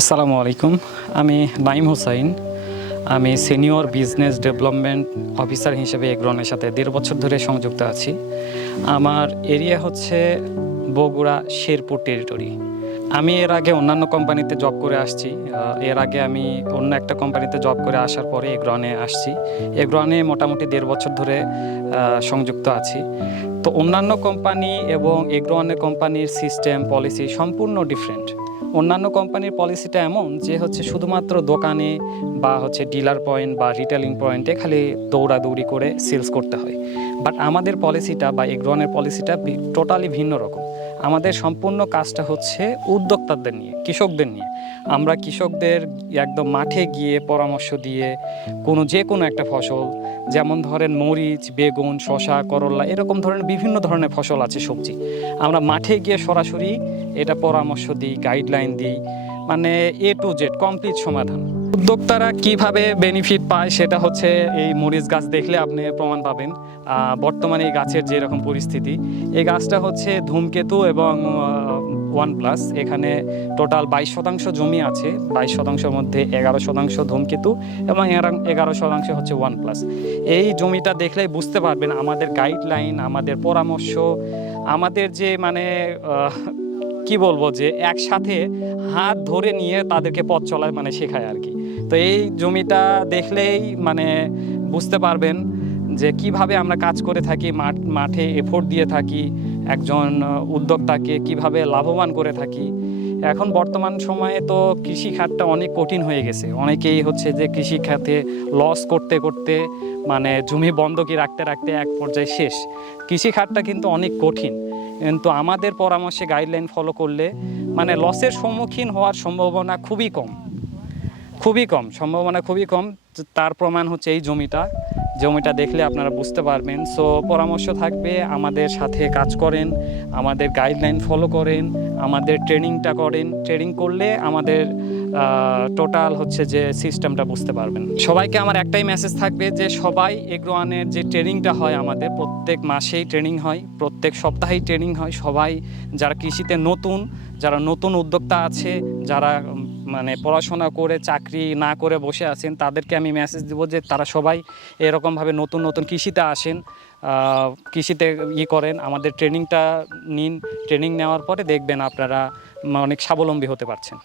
আসসালামু আলাইকুম। আমি নাইম হোসাইন। আমি সিনিয়র বিজনেস ডেভেলপমেন্ট অফিসার হিসেবে এগ্রনের সাথে দেড় বছর ধরে সংযুক্ত আছি। আমার এরিয়া হচ্ছে বগুড়া শেরপুর টেরিটরি আমি এর আগে অন্যান্য কোম্পানিতে জব করে আসছি। এর আগে আমি অন্য একটা কোম্পানিতে জব করে আসার পরে এগ্রনে আসছি। এগ্রনে মোটামুটি দেড় বছর ধরে সংযুক্ত আছি। তো অন্যান্য কোম্পানি এবং এগ্রোয়ানের কোম্পানির সিস্টেম, পলিসি সম্পূর্ণ ডিফারেন্ট অন্যান্য কোম্পানির পলিসিটা এমন যে হচ্ছে শুধুমাত্র দোকানে বা হচ্ছে ডিলার পয়েন্ট বা রিটেলিং পয়েন্টে খালি দৌড়াদৌড়ি করে সেলস করতে হয়। বাট আমাদের পলিসিটা বা এগ্রোয়ানের পলিসিটা টোটালি ভিন্ন রকম। আমাদের সম্পূর্ণ কাজটা হচ্ছে উদ্যোক্তাদের নিয়ে, কৃষকদের নিয়ে। আমরা কৃষকদের একদম মাঠে গিয়ে পরামর্শ দিয়ে কোনো যে কোনো একটা ফসল, যেমন ধরেন মরিচ, বেগুন শশা করল্লা এরকম ধরনের বিভিন্ন ধরনের ফসল আছে সবজি। আমরা মাঠে গিয়ে সরাসরি এটা পরামর্শ দিই গাইডলাইন দিই মানে এ টু জেড কমপ্লিট সমাধান। উদ্যোক্তারা কীভাবে বেনিফিট পায় সেটা হচ্ছে এই মরিচ গাছ দেখলে আপনি প্রমাণ পাবেন। বর্তমানে এই গাছের যেরকম পরিস্থিতি, এই গাছটা হচ্ছে ধূমকেতু এবং ওয়ান প্লাস এখানে টোটাল বাইশ শতাংশ জমি আছে, বাইশ শতাংশের মধ্যে এগারো শতাংশ ধূমকেতু এবং এগারো শতাংশ হচ্ছে ওয়ান প্লাস এই জমিটা দেখলেই বুঝতে পারবেন আমাদের গাইডলাইন আমাদের পরামর্শ, আমাদের যে মানে কি বলব যে একসাথে হাত ধরে নিয়ে তাদেরকে পথ চলায় মানে শেখায় আর কি। তো এই জমিটা দেখলেই মানে বুঝতে পারবেন যে কীভাবে আমরা কাজ করে থাকি, মাঠ, মাঠে এফোর্ট দিয়ে থাকি, একজন উদ্যোক্তাকে কীভাবে লাভবান করে থাকি। এখন বর্তমান সময়ে তো কৃষি খাতটা অনেক কঠিন হয়ে গেছে। অনেকেই হচ্ছে যে কৃষি খাতে লস করতে করতে মানে জমি বন্ধকি রাখতে রাখতে এক পর্যায়ে শেষ। কৃষি খাতটা কিন্তু অনেক কঠিন। কিন্তু আমাদের পরামর্শে গাইডলাইন ফলো করলে মানে লসের সম্মুখীন হওয়ার সম্ভাবনা খুবই কম। খুবই কম, সম্ভাবনা খুবই কম। তার প্রমাণ হচ্ছে এই জমিটা। জমিটা দেখলে আপনারা বুঝতে পারবেন। সো পরামর্শ থাকবে, আমাদের সাথে কাজ করেন, আমাদের গাইডলাইন ফলো করেন, আমাদের ট্রেনিংটা করেন। ট্রেনিং করলে আমাদের টোটাল হচ্ছে যে সিস্টেমটা বুঝতে পারবেন। সবাইকে আমার একটাই মেসেজ থাকবে যে সবাই এগ্রোয়ানের যে ট্রেনিংটা হয় আমাদের, প্রত্যেক মাসেই ট্রেনিং হয়, প্রত্যেক সপ্তাহেই ট্রেনিং হয়। সবাই যারা কৃষিতে নতুন, যারা নতুন উদ্যোক্তা আছে, যারা মানে পড়াশোনা করে, চাকরি না করে বসে আছেন, তাদেরকে আমি মেসেজ দেবো যে তারা সবাই এরকমভাবে নতুন নতুন কৃষিতে আসেন কৃষিতে ই করেন। আমাদের ট্রেনিংটা নিন। ট্রেনিং নেওয়ার পরে দেখবেন আপনারা অনেক স্বাবলম্বী হতে পারছেন।